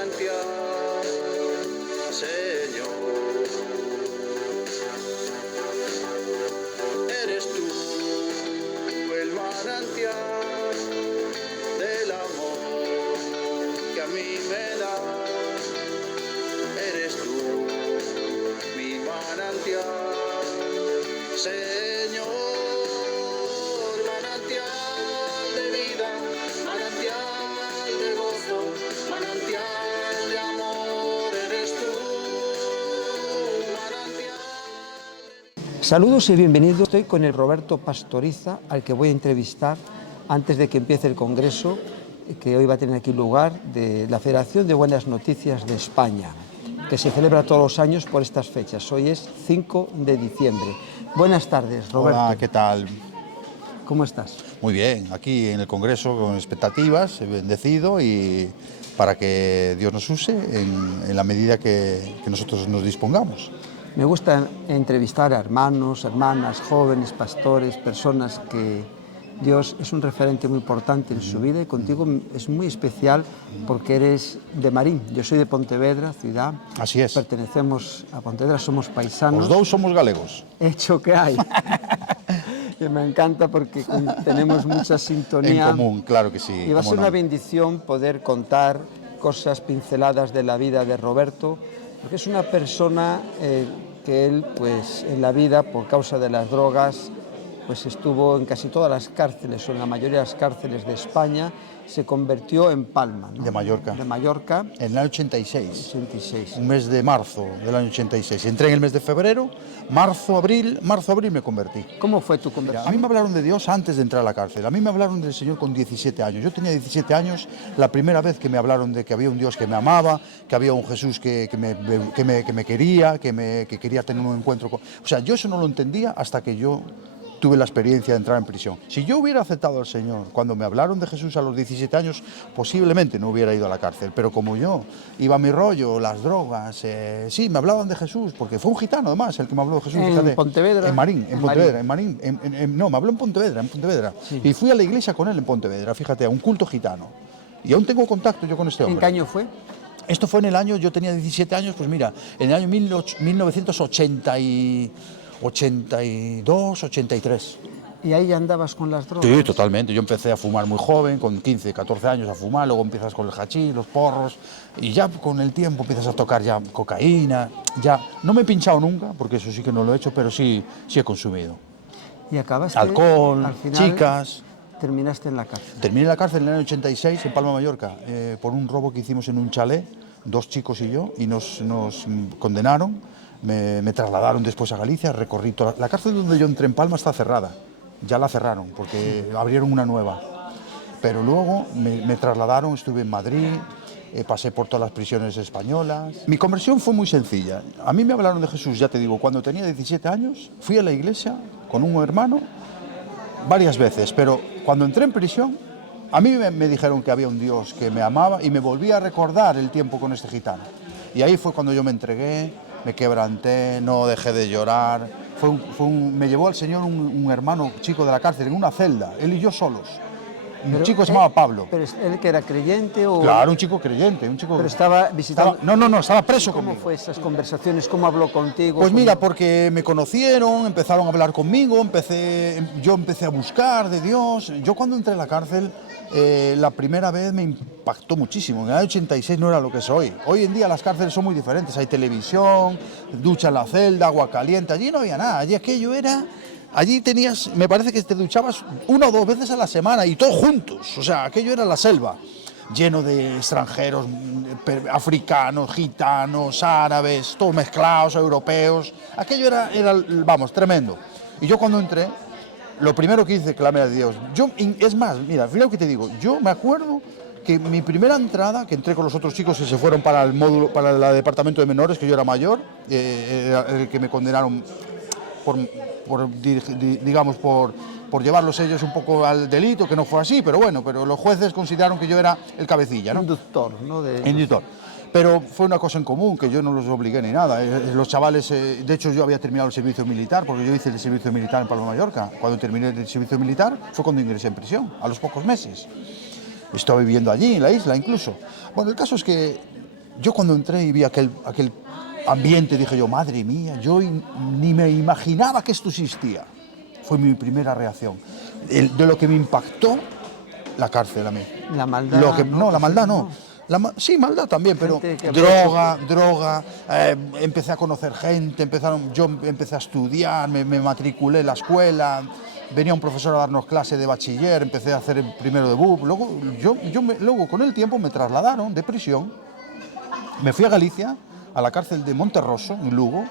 manantial, Señor. Eres tú el manantial del amor que a mí me da. Eres tú mi manantial, Señor. Manantial de vida, manantial de gozo, manantial de amor. Eres tú, manantial. Saludos y bienvenidos. Estoy con el Roberto Pastoriza, al que voy a entrevistar antes de que empiece el congreso, que hoy va a tener aquí lugar, de la Federación de Buenas Noticias de España, que se celebra todos los años por estas fechas. Hoy es 5 de diciembre. Buenas tardes, Roberto. Hola, ¿qué tal? ¿Cómo estás? Muy bien, aquí en el Congreso con expectativas, bendecido y para que Dios nos use en la medida que nosotros nos dispongamos. Me gusta entrevistar a hermanos, hermanas, jóvenes, pastores, personas que Dios es un referente muy importante en su vida, y contigo es muy especial porque eres de Marín. Yo soy de Pontevedra, ciudad. Así es. Pertenecemos a Pontevedra, somos paisanos. Los dos somos galegos. Hecho que hay. Que me encanta porque tenemos mucha sintonía. En común, claro que sí. Y va a ser una bendición poder contar cosas pinceladas de la vida de Roberto, porque es una persona que él, pues, en la vida, por causa de las drogas, pues estuvo en casi todas las cárceles, o en la mayoría de las cárceles de España. Se convirtió en Palma, ¿no? De Mallorca. De Mallorca. En el año 86. 86. Un mes de marzo del año 86. Entré en el mes de febrero, marzo, abril me convertí. ¿Cómo fue tu conversión? A mí me hablaron de Dios antes de entrar a la cárcel. A mí me hablaron del Señor con 17 años. Yo tenía 17 años, la primera vez que me hablaron de que había un Dios que me amaba, que había un Jesús que me quería, que quería tener un encuentro con... O sea, yo eso no lo entendía hasta que yo tuve la experiencia de entrar en prisión. Si yo hubiera aceptado al Señor cuando me hablaron de Jesús a los 17 años, posiblemente no hubiera ido a la cárcel. Pero como yo iba a mi rollo, las drogas, sí, me hablaban de Jesús, porque fue un gitano además el que me habló de Jesús. ¿En Pontevedra? En Marín, en Pontevedra, en Marín. No, me habló en Pontevedra. Sí. Y fui a la iglesia con él en Pontevedra, fíjate, a un culto gitano. Y aún tengo contacto yo con este hombre. ¿En qué año fue? Esto fue en el año, yo tenía 17 años, pues mira, en el año 1982, 83. ¿Y ahí ya andabas con las drogas? Sí, totalmente. Yo empecé a fumar muy joven, con 15, 14 años a fumar, luego empiezas con el hachís, los porros, y ya con el tiempo empiezas a tocar ya cocaína. Ya no me he pinchado nunca, porque eso sí que no lo he hecho, pero sí he consumido. ¿Y acabaste? Alcohol, al final, chicas. Terminaste en la cárcel. Terminé en la cárcel en el año 86, en Palma, Mallorca, por un robo que hicimos en un chalet, dos chicos y yo, y nos condenaron. Me trasladaron después a Galicia, recorrí toda la cárcel donde yo entré en Palma está cerrada, ya la cerraron porque abrieron una nueva, pero luego me trasladaron, estuve en Madrid, pasé por todas las prisiones españolas. Mi conversión fue muy sencilla. A mí me hablaron de Jesús, ya te digo, cuando tenía 17 años, fui a la iglesia con un hermano varias veces, pero cuando entré en prisión, a mí me dijeron que había un Dios que me amaba y me volví a recordar el tiempo con este gitano. Y ahí fue cuando yo me entregué, me quebranté, no dejé de llorar. Me llevó al Señor un hermano chico de la cárcel en una celda, él y yo solos. Un chico se llamaba Pablo. ¿Pero él que era creyente o...? Claro, un chico creyente, un chico... Pero estaba visitando... No, estaba preso conmigo. ¿Cómo fue esas conversaciones? ¿Cómo habló contigo? Pues mira, porque me conocieron, empezaron a hablar conmigo, yo empecé a buscar de Dios. Yo cuando entré a la cárcel, la primera vez me impactó muchísimo. En el año 86 no era lo que soy. Hoy en día las cárceles son muy diferentes. Hay televisión, ducha en la celda, agua caliente. Allí no había nada. Allí aquello era... Allí tenías, me parece que te duchabas 1 o 2 veces a la semana y todos juntos. O sea, aquello era la selva, lleno de extranjeros, africanos, gitanos, árabes, todos mezclados, europeos. Aquello era, vamos, tremendo. Y yo cuando entré, lo primero que hice, clamé a Dios. Es más, mira, fíjate lo que te digo, yo me acuerdo que mi primera entrada, que entré con los otros chicos que se fueron para el módulo, para el departamento de menores, que yo era mayor, el que me condenaron por llevarlos ellos un poco al delito, que no fue así, pero bueno, pero los jueces consideraron que yo era el cabecilla, ¿no? Inductor, ¿no? Inductor. Pero fue una cosa en común, que yo no los obligué ni nada. Los chavales, de hecho yo había terminado el servicio militar, porque yo hice el servicio militar en Palma de Mallorca. Cuando terminé el servicio militar fue cuando ingresé en prisión, a los pocos meses. Estaba viviendo allí, en la isla incluso. Bueno, el caso es que yo cuando entré y vi aquel ambiente, dije yo, madre mía, yo ni me imaginaba que esto existía. Fue mi primera reacción. De lo que me impactó la cárcel a mí. La maldad. No, la maldad no. Sí, maldad también, pero droga, empecé a conocer gente, yo empecé a estudiar, me matriculé en la escuela, venía un profesor a darnos clase de bachiller, empecé a hacer el primero de BUP, luego con el tiempo me trasladaron de prisión, me fui a Galicia, a la cárcel de Monterroso, en Lugo,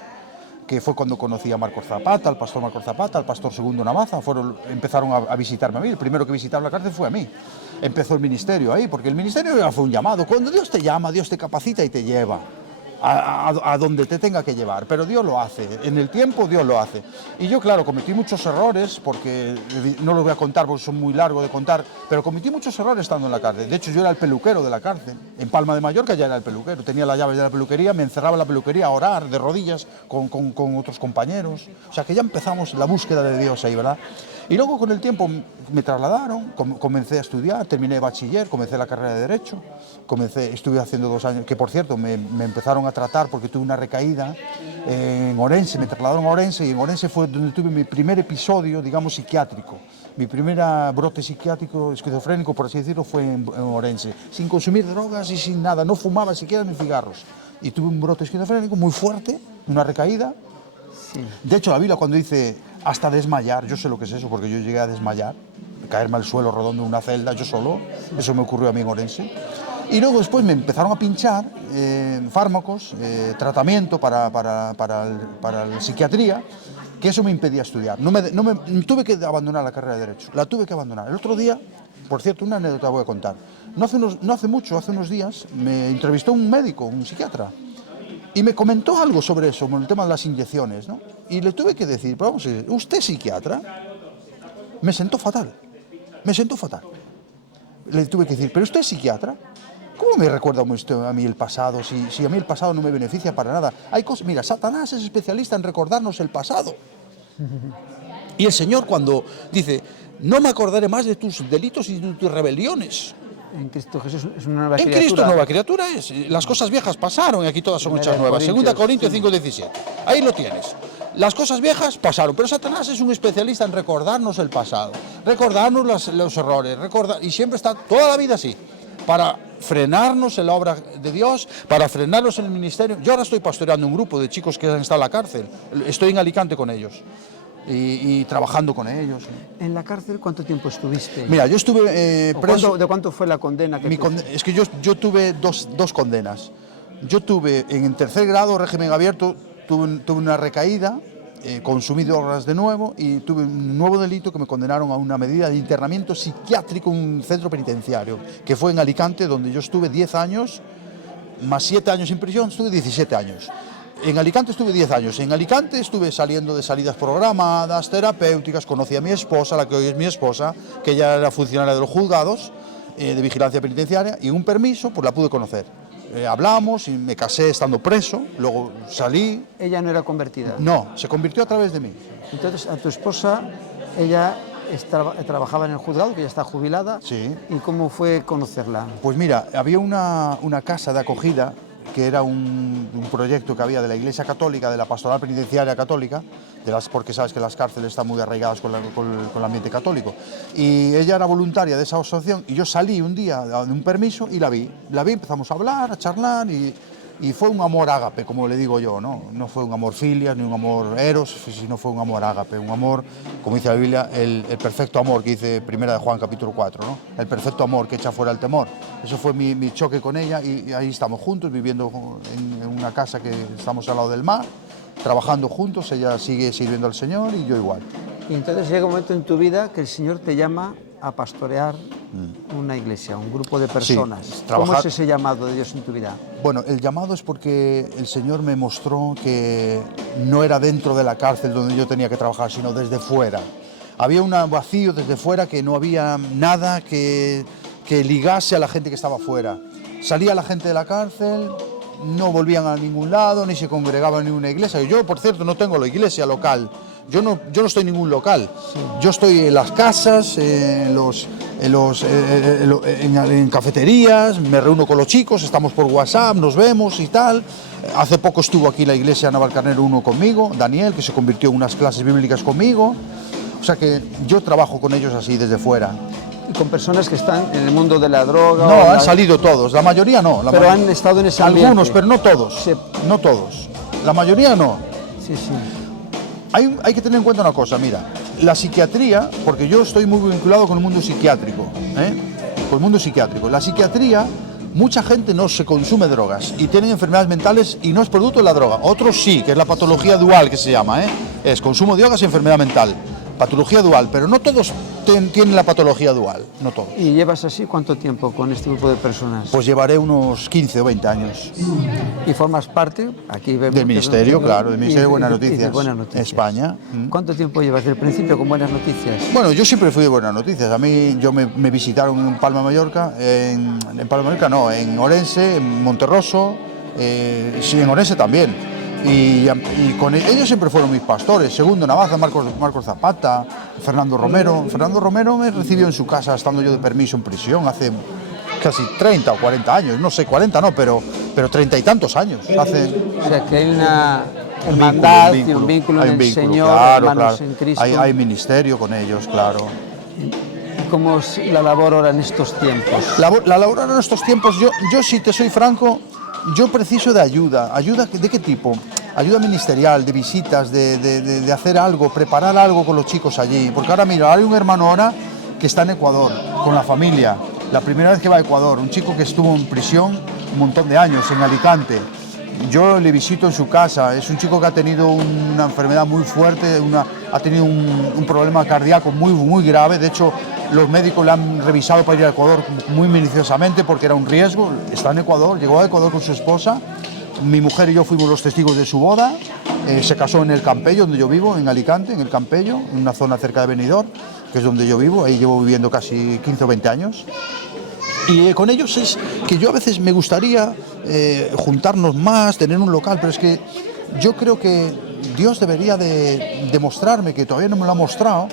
que fue cuando conocí a Marcos Zapata, al pastor Marcos Zapata, al pastor Segundo Navaza, empezaron a visitarme a mí, el primero que visitaron la cárcel fue a mí. Empezó el ministerio ahí, porque el ministerio ya fue un llamado. Cuando Dios te llama, Dios te capacita y te lleva a donde te tenga que llevar, pero Dios lo hace, en el tiempo Dios lo hace. Y yo, claro, cometí muchos errores, porque no los voy a contar porque son muy largos de contar, pero cometí muchos errores estando en la cárcel. De hecho, yo era el peluquero de la cárcel. En Palma de Mallorca ya era el peluquero, tenía las llaves de la peluquería, me encerraba en la peluquería a orar de rodillas con otros compañeros. O sea que ya empezamos la búsqueda de Dios ahí, ¿verdad? Y luego con el tiempo me trasladaron, comencé a estudiar, terminé bachiller, comencé la carrera de Derecho, estuve haciendo 2 años, que por cierto me empezaron a tratar porque tuve una recaída en Orense, me trasladaron a Orense y en Orense fue donde tuve mi primer episodio, digamos, psiquiátrico. Mi primera brote psiquiátrico, esquizofrénico, por así decirlo, fue en Orense, sin consumir drogas y sin nada, no fumaba siquiera ni cigarros. Y tuve un brote esquizofrénico muy fuerte, una recaída. Sí. De hecho, la Biblia cuando dice hasta desmayar, yo sé lo que es eso, porque yo llegué a desmayar, caerme al suelo redondo en una celda, yo solo, eso me ocurrió a mí en Orense. Y luego después me empezaron a pinchar fármacos, tratamiento para la psiquiatría, que eso me impedía estudiar. Tuve que abandonar la carrera de Derecho, la tuve que abandonar. El otro día, por cierto, una anécdota voy a contar. No hace mucho, hace unos días, me entrevistó un médico, un psiquiatra, y me comentó algo sobre eso, sobre el tema de las inyecciones, ¿no? Y le tuve que decir, pero vamos a ver, ¿usted es psiquiatra? Me sentó fatal. Le tuve que decir, ¿pero usted es psiquiatra? ¿Cómo me recuerda usted a mí el pasado? Si a mí el pasado no me beneficia para nada. Hay cosas, mira, Satanás es especialista en recordarnos el pasado. Y el Señor cuando dice, no me acordaré más de tus delitos y de tus rebeliones. En Cristo Jesús es una nueva criatura. En Cristo nueva criatura es. Las cosas viejas pasaron y aquí todas son hechas nuevas. 2 Corintios 5:17. Ahí lo tienes. Las cosas viejas pasaron, pero Satanás es un especialista en recordarnos el pasado, recordarnos los errores, y siempre está toda la vida así, para frenarnos en la obra de Dios, para frenarnos en el ministerio. Yo ahora estoy pastoreando un grupo de chicos que han estado en la cárcel, estoy en Alicante con ellos. Y trabajando con ellos. ¿En la cárcel cuánto tiempo estuviste? Mira, yo estuve preso. ¿De cuánto fue la condena? Es que yo tuve dos condenas. Yo tuve en tercer grado, régimen abierto, tuve una recaída, consumí drogas de nuevo y tuve un nuevo delito que me condenaron a una medida de internamiento psiquiátrico en un centro penitenciario, que fue en Alicante, donde yo estuve 10 años, más 7 años en prisión, estuve 17 años. En Alicante estuve 10 años. En Alicante estuve saliendo de salidas programadas, terapéuticas, conocí a mi esposa, la que hoy es mi esposa, que ella era funcionaria de los juzgados de vigilancia penitenciaria, y en un permiso pues la pude conocer. Hablamos y me casé estando preso, luego salí. ¿Ella no era convertida? No, se convirtió a través de mí. Entonces, a tu esposa, ella trabajaba en el juzgado, que ya está jubilada. Sí. ¿Y cómo fue conocerla? Pues mira, había una casa de acogida, que era un proyecto que había de la Iglesia Católica, de la Pastoral Penitenciaria Católica, porque sabes que las cárceles están muy arraigadas con el ambiente católico. Y ella era voluntaria de esa asociación y yo salí un día de un permiso y la vi, empezamos a hablar, a charlar y fue un amor ágape, como le digo yo, ¿no? No fue un amor filia ni un amor eros, sino fue un amor ágape, un amor, como dice la Biblia, el perfecto amor que dice 1 de Juan capítulo 4, ¿no? El perfecto amor que echa fuera el temor. Eso fue mi choque con ella y ahí estamos juntos, viviendo en una casa que estamos al lado del mar, trabajando juntos, ella sigue sirviendo al Señor y yo igual. Y entonces llega un momento en tu vida que el Señor te llama a pastorear una iglesia, un grupo de personas. Sí, ¿cómo es ese llamado de Dios en tu vida? Bueno, el llamado es porque el Señor me mostró que no era dentro de la cárcel donde yo tenía que trabajar, sino desde fuera. Había un vacío desde fuera, que no había nada que ligase a la gente que estaba fuera. Salía la gente de la cárcel, no volvían a ningún lado, ni se congregaban en una iglesia. Yo, por cierto, no tengo la iglesia local. Yo no estoy en ningún local. Sí. Yo estoy en las casas, en en cafeterías, me reúno con los chicos, estamos por WhatsApp, nos vemos y tal. Hace poco estuvo aquí la iglesia Navalcarnero 1 conmigo, Daniel, que se convirtió en unas clases bíblicas conmigo. O sea que yo trabajo con ellos así desde fuera. Y con personas que están en el mundo de la droga. No, han salido todos, la mayoría no. Pero han estado en ese ambiente. Algunos, pero no todos. Sí. No todos. La mayoría no. Sí, sí. Hay que tener en cuenta una cosa, mira, la psiquiatría, porque yo estoy muy vinculado con el mundo psiquiátrico, con el mundo psiquiátrico. La psiquiatría, mucha gente no se consume drogas y tienen enfermedades mentales y no es producto de la droga. Otros sí, que es la patología dual que se llama, es consumo de drogas y enfermedad mental. Patología dual, pero no todos tienen la patología dual, no todos. ¿Y llevas así cuánto tiempo con este grupo de personas? Pues llevaré unos 15 o 20 años. ¿Y formas parte? Aquí vemos Del Ministerio, claro, del Ministerio de Buenas Noticias, de Buenas Noticias. España. ¿Cuánto tiempo llevas del principio con Buenas Noticias? Bueno, yo siempre fui de Buenas Noticias. A mí me visitaron en Palma de Mallorca, en Palma de Mallorca no, en Orense, en Monterroso, sí, en Orense también. Y con ellos siempre fueron mis pastores, Segundo Navaza, Marcos Zapata, Fernando Romero. Fernando Romero me recibió en su casa estando yo de permiso en prisión hace casi 30 o 40 años, no sé, 40 no, pero 30 y tantos años. O sea que hay una hermandad y un vínculo en el Señor, claro, hermanos claro. en Cristo. Hay ministerio con ellos, claro. ¿Y cómo es la labor ahora en estos tiempos? La labor ahora en estos tiempos, yo si te soy franco, yo preciso de ayuda. ¿Ayuda de qué tipo? Ayuda ministerial, de visitas, de hacer algo, preparar algo con los chicos allí. Porque ahora, mira, hay un hermano ahora que está en Ecuador, con la familia. La primera vez que va a Ecuador, un chico que estuvo en prisión un montón de años, en Alicante. Yo le visito en su casa, es un chico que ha tenido una enfermedad muy fuerte, ha tenido un problema cardíaco muy grave. De hecho, los médicos le han revisado para ir a Ecuador muy minuciosamente porque era un riesgo. Está en Ecuador, llegó a Ecuador con su esposa. Mi mujer y yo fuimos los testigos de su boda. Se casó en el Campello, donde yo vivo, en Alicante, en el Campello, en una zona cerca de Benidorm, que es donde yo vivo. Ahí llevo viviendo casi 15 o 20 años. Y con ellos es que yo a veces me gustaría juntarnos más, tener un local, pero es que yo creo que Dios debería de demostrarme, que todavía no me lo ha mostrado,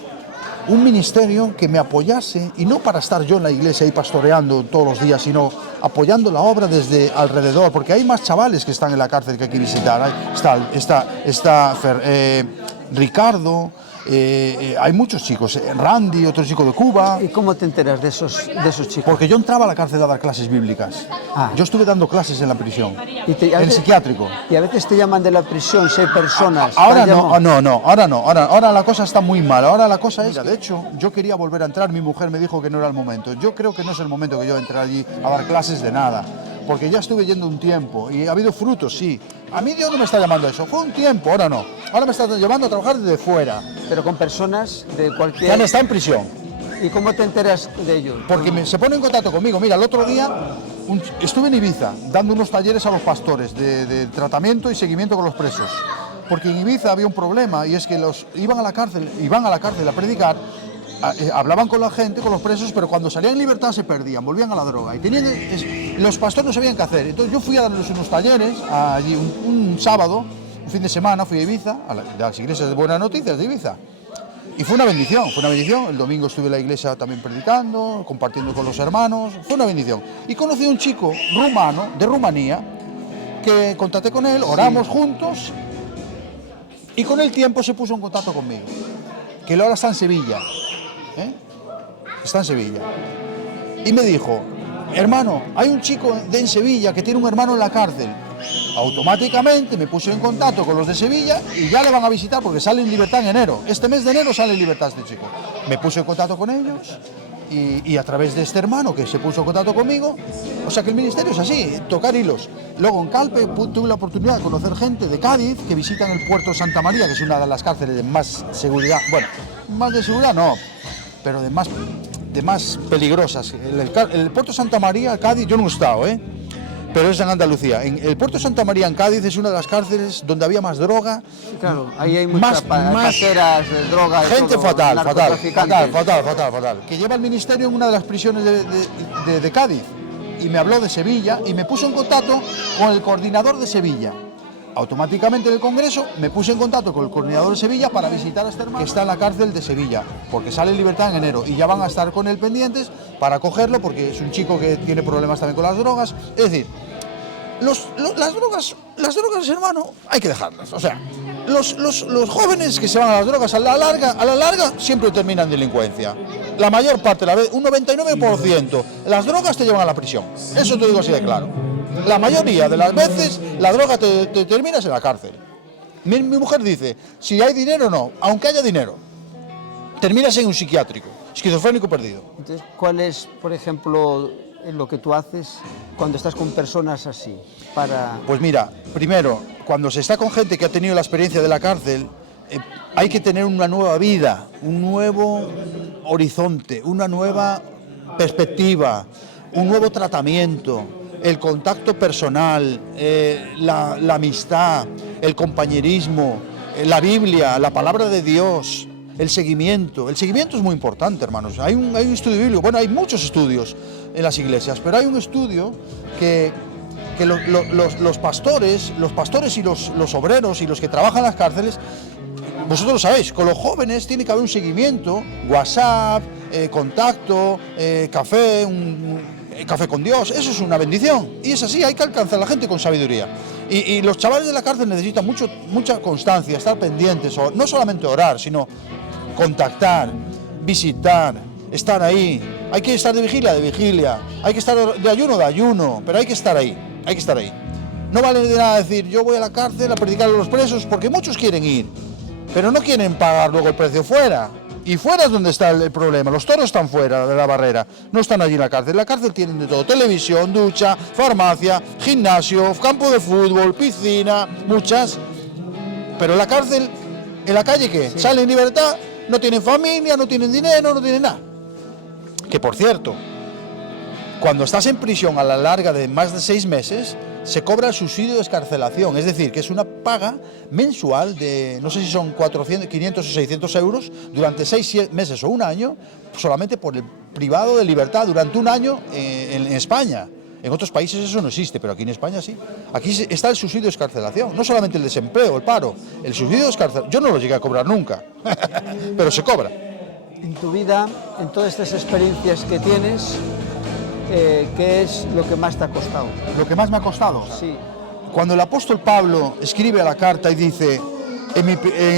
un ministerio que me apoyase, y no para estar yo en la iglesia ahí pastoreando todos los días, sino apoyando la obra desde alrededor, porque hay más chavales que están en la cárcel que hay que visitar. Está Ricardo, hay muchos chicos, Randy, otro chico de Cuba. ¿Y cómo te enteras de esos chicos? Porque yo entraba a la cárcel a dar clases bíblicas. Yo estuve dando clases en la prisión, en el psiquiátrico. Y a veces te llaman de la prisión, si hay personas. Ahora ahora la cosa está muy mal. Ahora la cosa es, de hecho, yo quería volver a entrar, mi mujer me dijo que no era el momento. Yo creo que no es el momento que yo entre allí a dar clases de nada, porque ya estuve yendo un tiempo y ha habido frutos, sí. A mí Dios no me está llamando a eso, fue un tiempo, ahora no. Ahora me está llevando a trabajar desde fuera. Pero con personas de cualquier... Ya no está en prisión. ¿Y cómo te enteras de ellos? Porque se pone en contacto conmigo. Mira, el otro día estuve en Ibiza dando unos talleres a los pastores de tratamiento y seguimiento con los presos. Porque en Ibiza había un problema y es que iban a la cárcel a predicar, hablaban con la gente, con los presos, pero cuando salían en libertad se perdían, volvían a la droga. Y los pastores no sabían qué hacer. Entonces yo fui a darles unos talleres allí un sábado, un fin de semana, fui a Ibiza, a las iglesias de Buenas Noticias de Ibiza. Y fue una bendición. El domingo estuve en la iglesia también predicando, compartiendo con los hermanos, fue una bendición. Y conocí a un chico rumano, de Rumanía, que contacté con él, oramos juntos, y con el tiempo se puso en contacto conmigo, que él ahora está en Sevilla, está en Sevilla. Y me dijo, hermano, hay un chico en Sevilla que tiene un hermano en la cárcel. Automáticamente me puse en contacto con los de Sevilla y ya le van a visitar porque sale en libertad en enero. Este mes de enero sale en libertad este chico. Me puse en contacto con ellos y a través de este hermano que se puso en contacto conmigo, o sea que el ministerio es así, tocar hilos. Luego en Calpe tuve la oportunidad de conocer gente de Cádiz que visitan el puerto de Santa María, que es una de las cárceles de más seguridad, bueno, más de seguridad no, pero de más peligrosas. El puerto de Santa María, Cádiz, yo no he estado, pero es en Andalucía. El puerto de Santa María en Cádiz es una de las cárceles donde había más droga. Claro, ahí hay muchas pateras de droga. Gente todo, fatal. Que lleva el ministerio en una de las prisiones de Cádiz. Y me habló de Sevilla y me puso en contacto con el coordinador de Sevilla. Automáticamente en el Congreso me puse en contacto con el coordinador de Sevilla para visitar a este hermano que está en la cárcel de Sevilla, porque sale en libertad en enero y ya van a estar con él pendientes para cogerlo, porque es un chico que tiene problemas también con las drogas. Es decir, las drogas, hermano, hay que dejarlas. O sea, los jóvenes que se van a las drogas a la larga siempre terminan en delincuencia. La mayor parte de la vez, un 99%, las drogas te llevan a la prisión. Eso te digo así de claro. La mayoría de las veces la droga te terminas en la cárcel. Mi mujer dice, si hay dinero no, aunque haya dinero, terminas en un psiquiátrico, esquizofrénico perdido. Entonces, ¿cuál es, por ejemplo, lo que tú haces cuando estás con personas así? Pues mira, primero, cuando se está con gente que ha tenido la experiencia de la cárcel, hay que tener una nueva vida, un nuevo horizonte, una nueva perspectiva, un nuevo tratamiento, el contacto personal, la amistad, el compañerismo, la Biblia, la palabra de Dios, el seguimiento. El seguimiento es muy importante, hermanos. Hay un estudio bíblico, bueno, hay muchos estudios en las iglesias, pero hay un estudio que los pastores y los obreros y los que trabajan en las cárceles, vosotros lo sabéis, con los jóvenes tiene que haber un seguimiento, WhatsApp, contacto, café, café con Dios. Eso es una bendición y es así, hay que alcanzar a la gente con sabiduría. Y los chavales de la cárcel necesitan mucha constancia, estar pendientes, no solamente orar, sino contactar, visitar, estar ahí. Hay que estar de vigilia, hay que estar de ayuno, pero hay que estar ahí. No vale de nada decir, yo voy a la cárcel a predicar a los presos, porque muchos quieren ir, pero no quieren pagar luego el precio fuera. Y fuera es donde está el problema, los toros están fuera de la barrera, no están allí en la cárcel. En la cárcel tienen de todo, televisión, ducha, farmacia, gimnasio, campo de fútbol, piscina, muchas. Pero en la cárcel, ¿en la calle qué? Sí. Salen en libertad, no tienen familia, no tienen dinero, no tienen nada. Que por cierto, cuando estás en prisión a la larga de más de 6 meses, se cobra el subsidio de excarcelación, es decir, que es una paga mensual de, no sé si son 400, 500 o 600 euros, durante 6 meses o un año, solamente por el privado de libertad durante un año en España. En otros países eso no existe, pero aquí en España sí. Aquí está el subsidio de excarcelación, no solamente el desempleo, el paro, el subsidio de excarcelación. Yo no lo llegué a cobrar nunca, pero se cobra. En tu vida, en todas estas experiencias que tienes, ¿qué es lo que más te ha costado? ¿Lo que más me ha costado? Sí. Cuando el apóstol Pablo escribe a la carta y dice,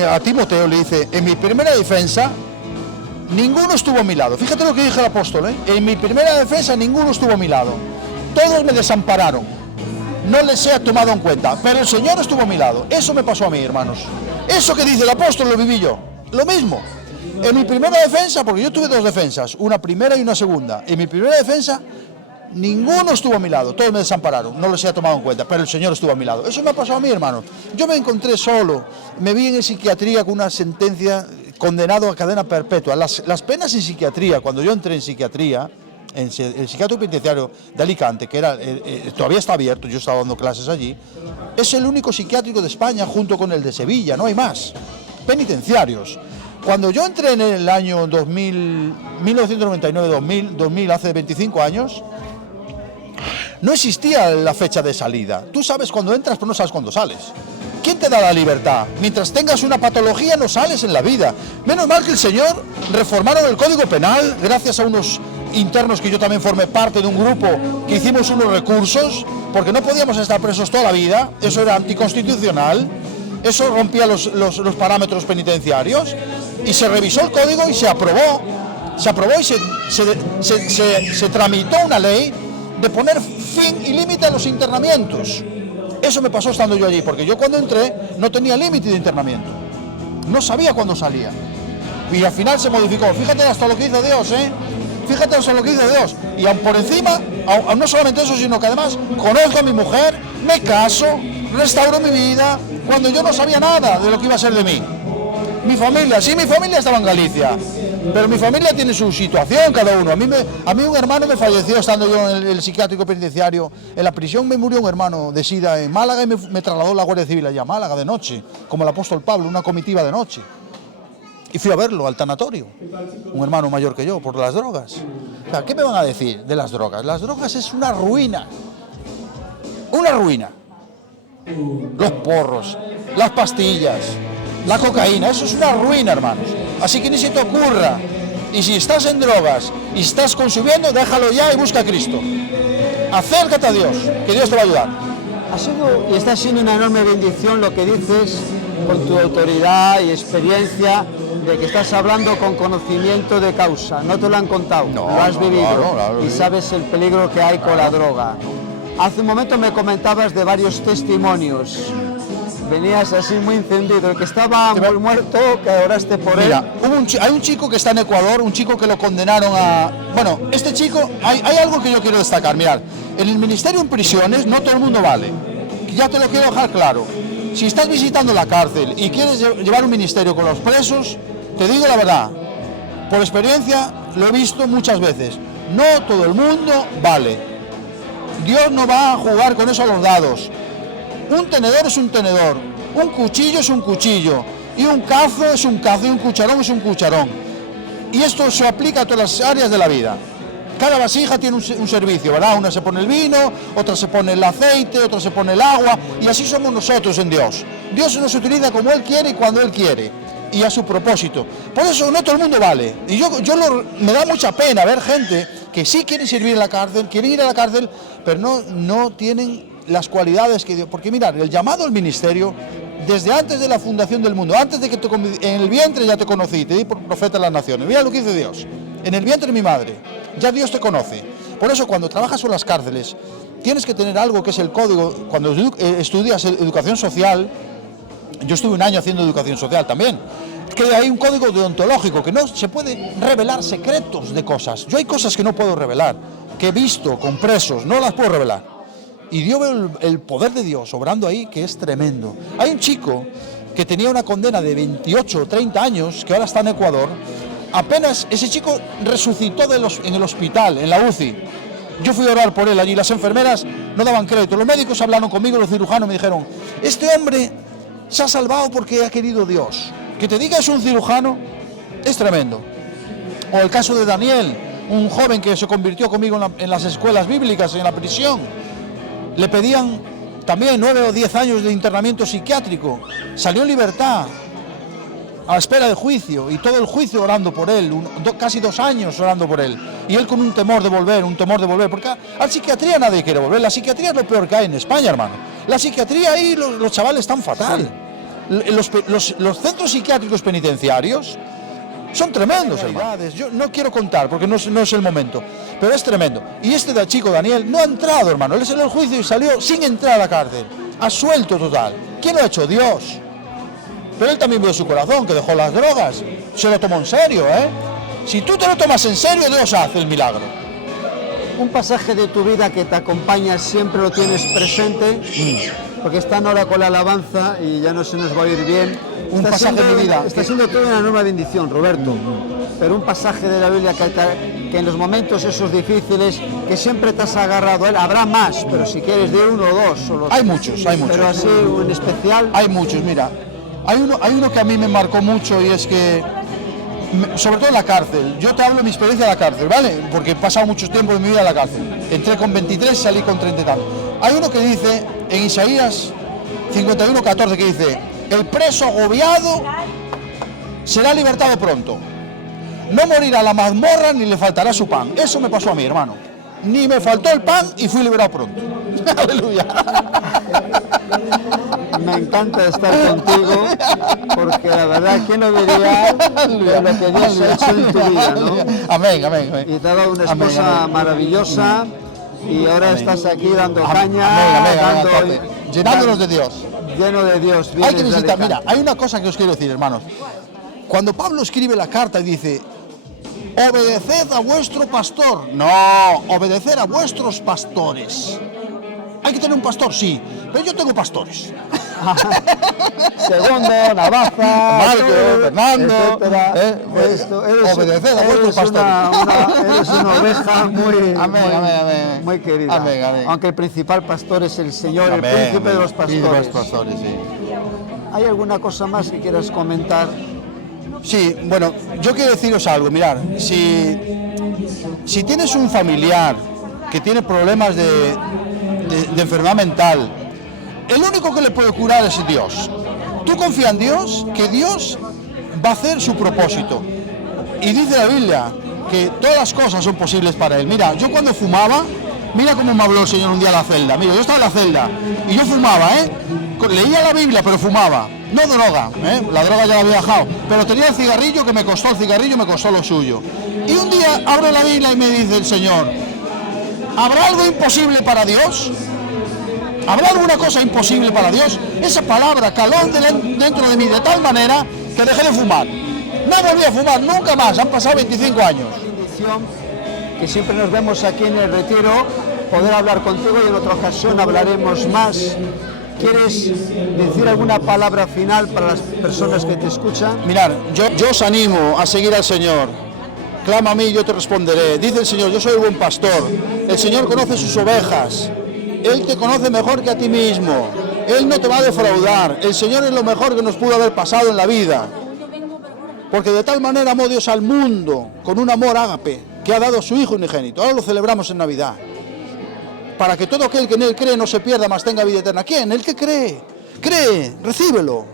a Timoteo le dice, en mi primera defensa, ninguno estuvo a mi lado. Fíjate lo que dice el apóstol, en mi primera defensa ninguno estuvo a mi lado. Todos me desampararon, no les he tomado en cuenta, pero el Señor estuvo a mi lado. Eso me pasó a mí, hermanos. Eso que dice el apóstol lo viví yo, lo mismo. En mi primera defensa, porque yo tuve 2 defensas, una primera y una segunda. En mi primera defensa, ninguno estuvo a mi lado, todos me desampararon, no les he tomado en cuenta, pero el Señor estuvo a mi lado. Eso me ha pasado a mí, hermano. Yo me encontré solo, me vi en psiquiatría con una sentencia, condenado a cadena perpetua. Las penas en psiquiatría, cuando yo entré en psiquiatría, en el psiquiátrico penitenciario de Alicante, que era todavía está abierto, yo estaba dando clases allí, es el único psiquiátrico de España junto con el de Sevilla, no hay más, penitenciarios. Cuando yo entré en el año 2000, 1999-2000, hace 25 años, no existía la fecha de salida. Tú sabes cuándo entras, pero no sabes cuándo sales. ¿Quién te da la libertad? Mientras tengas una patología, no sales en la vida. Menos mal que el Señor reformaron el Código Penal, gracias a unos internos que yo también formé parte de un grupo que hicimos unos recursos, porque no podíamos estar presos toda la vida, eso era anticonstitucional, eso rompía los parámetros penitenciarios, y se revisó el código y se aprobó y se tramitó una ley de poner fin y límite a los internamientos. Eso me pasó estando yo allí, porque yo cuando entré no tenía límite de internamiento, no sabía cuándo salía, y al final se modificó. Fíjate hasta lo que dice Dios, fíjate hasta lo que dice Dios, y aún por encima, no solamente eso, sino que además conozco a mi mujer, me caso, restauro mi vida, cuando yo no sabía nada de lo que iba a ser de mí. Mi familia, sí, mi familia estaba en Galicia, pero mi familia tiene su situación cada uno. A mí un hermano me falleció estando yo en el psiquiátrico penitenciario. En la prisión me murió un hermano de SIDA en Málaga y me trasladó la Guardia Civil allá a Málaga de noche, como el apóstol Pablo, una comitiva de noche. Y fui a verlo al tanatorio, un hermano mayor que yo, por las drogas. O sea, ¿qué me van a decir de las drogas? Las drogas es una ruina. Una ruina. los porros, las pastillas, la cocaína, eso es una ruina, hermanos. Así que ni se te ocurra. Y si estás en drogas y estás consumiendo, déjalo ya y busca a Cristo. Acércate a Dios, que Dios te va a ayudar. Ha sido y está siendo una enorme bendición lo que dices con tu autoridad y experiencia de que estás hablando con conocimiento de causa. No te lo han contado, No, lo has no, vivido claro, y sabes el peligro que hay con la droga. Hace un momento me comentabas de varios testimonios. Venías así muy encendido, el que estaba muy muerto, que oraste por él. Mira, hay un chico que está en Ecuador, un chico que lo condenaron a... Bueno, este chico, hay algo que yo quiero destacar, mirad, en el ministerio en prisiones no todo el mundo vale, ya te lo quiero dejar claro. Si estás visitando la cárcel y quieres llevar un ministerio con los presos, te digo la verdad, por experiencia lo he visto muchas veces, no todo el mundo vale. Dios no va a jugar con eso a los dados. Un tenedor es un tenedor, un cuchillo es un cuchillo, y un cazo es un cazo, y un cucharón es un cucharón. Y esto se aplica a todas las áreas de la vida. Cada vasija tiene un servicio, ¿verdad? Una se pone el vino, otra se pone el aceite, otra se pone el agua, y así somos nosotros en Dios. Dios nos utiliza como Él quiere y cuando Él quiere, y a su propósito. Por eso no todo el mundo vale. Y me da mucha pena ver gente que sí quiere servir en la cárcel, quiere ir a la cárcel, pero no tienen las cualidades que Dios... Porque mirad, el llamado al ministerio, desde antes de la fundación del mundo, antes de que en el vientre ya te conocí, te di por profeta de las naciones. Mira lo que dice Dios. En el vientre de mi madre, ya Dios te conoce. Por eso cuando trabajas en las cárceles, tienes que tener algo que es el código. Cuando estudias educación social, yo estuve un año haciendo educación social también, que hay un código deontológico, que no se puede revelar secretos de cosas. Yo hay cosas que no puedo revelar, que he visto con presos, no las puedo revelar. Y yo veo el poder de Dios obrando ahí, que es tremendo. Hay un chico que tenía una condena de 28 o 30 años, que ahora está en Ecuador. Apenas ese chico resucitó en el hospital, en la UCI. Yo fui a orar por él allí, las enfermeras no daban crédito. Los médicos hablaron conmigo, los cirujanos me dijeron, este hombre se ha salvado porque ha querido Dios. Que te diga es un cirujano, es tremendo. O el caso de Daniel, un joven que se convirtió conmigo en las escuelas bíblicas, en la prisión. Le pedían también 9 o 10 años de internamiento psiquiátrico. Salió en libertad, a espera de juicio, y todo el juicio orando por él, casi 2 años orando por él. Y él con un temor de volver, porque a la psiquiatría nadie quiere volver. La psiquiatría es lo peor que hay en España, hermano. La psiquiatría ahí, los chavales están fatal. Sí. Los centros psiquiátricos penitenciarios son tremendos, hermano. Yo no quiero contar porque no es el momento, pero es tremendo. Y este chico Daniel no ha entrado, hermano. Él salió al juicio y salió sin entrar a la cárcel, a suelto total. ¿Quién lo ha hecho? Dios. Pero él también vio su corazón, que dejó las drogas. Se lo tomó en serio, ¿eh? Si tú te lo tomas en serio, Dios hace el milagro. Un pasaje de tu vida que te acompaña, siempre lo tienes presente, porque están ahora con la alabanza y ya no se nos va a ir bien. Un pasaje de mi vida. Está siendo toda una enorme bendición, Roberto. Pero un pasaje de la Biblia que en los momentos esos difíciles, que siempre te has agarrado a él, habrá más, pero si quieres de uno o dos. Hay muchos. Pero así, en especial... Hay muchos, mira. Hay uno que a mí me marcó mucho y es que, sobre todo en la cárcel, yo te hablo de mi experiencia en la cárcel, ¿vale? Porque he pasado mucho tiempo de mi vida en la cárcel. Entré con 23 y salí con 30 y tantos. Hay uno que dice, en Isaías 51:14, que dice, el preso agobiado será libertado pronto. No morirá la mazmorra ni le faltará su pan. Eso me pasó a mí, hermano. Ni me faltó el pan y fui liberado pronto. Aleluya. Me encanta estar contigo, porque la verdad, ¿quién lo diría de lo que Dios ha hecho en tu vida, ¿no? Amén, amén, amén. Y te ha dado una esposa maravillosa, y ahora estás aquí dando caña, llenándonos de Dios. Lleno de Dios. Hay que necesitar, mira, hay una cosa que os quiero decir, hermanos. Cuando Pablo escribe la carta y dice, obedeced a vuestro pastor. No, obedecer a vuestros pastores. ¿Hay que tener un pastor? Sí, pero yo tengo pastores. Segundo, Navaza, Marco, Fernando, obedeced a vuestros pastores. Eres una oveja Amén. muy querida. Amén. Aunque el principal pastor es el Señor, Amén, el príncipe de los pastores. Sí. ¿Hay alguna cosa más que quieras comentar? Sí, bueno, yo quiero deciros algo, mirad, si tienes un familiar que tiene problemas de enfermedad mental, el único que le puede curar es Dios. Tú confía en Dios, que Dios va a hacer su propósito. Y dice la Biblia que todas las cosas son posibles para Él. Mira, yo cuando fumaba, mira cómo me habló el Señor un día en la celda. Mira, yo estaba en la celda y yo fumaba, leía la Biblia, pero fumaba. No droga, la droga ya la había dejado. Pero tenía el cigarrillo, que me costó el cigarrillo, me costó lo suyo. Y un día abro la Biblia y me dice el Señor, ¿habrá algo imposible para Dios? ¿Habrá alguna cosa imposible para Dios? Esa palabra caló dentro de mí de tal manera que dejé de fumar. No volví a fumar nunca más, han pasado 25 años. Que siempre nos vemos aquí en el retiro, poder hablar contigo y en otra ocasión hablaremos más. ¿Quieres decir alguna palabra final para las personas que te escuchan? Mirad, yo os animo a seguir al Señor. Clama a mí y yo te responderé. Dice el Señor, yo soy el buen pastor. El Señor conoce sus ovejas. Él te conoce mejor que a ti mismo. Él no te va a defraudar. El Señor es lo mejor que nos pudo haber pasado en la vida. Porque de tal manera amó Dios al mundo, con un amor ágape, que ha dado a su Hijo unigénito. Ahora lo celebramos en Navidad. Para que todo aquel que en Él cree no se pierda, mas tenga vida eterna. ¿Quién? El que cree. Cree, recíbelo.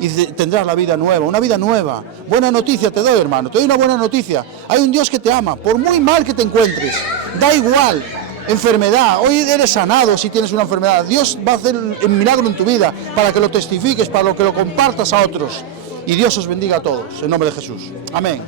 Y tendrás la vida nueva, una vida nueva. Buena noticia te doy, hermano. Te doy una buena noticia. Hay un Dios que te ama, por muy mal que te encuentres. Da igual. Enfermedad, hoy eres sanado si tienes una enfermedad. Dios va a hacer un milagro en tu vida para que lo testifiques, para que lo compartas a otros. Y Dios os bendiga a todos, en nombre de Jesús. Amén.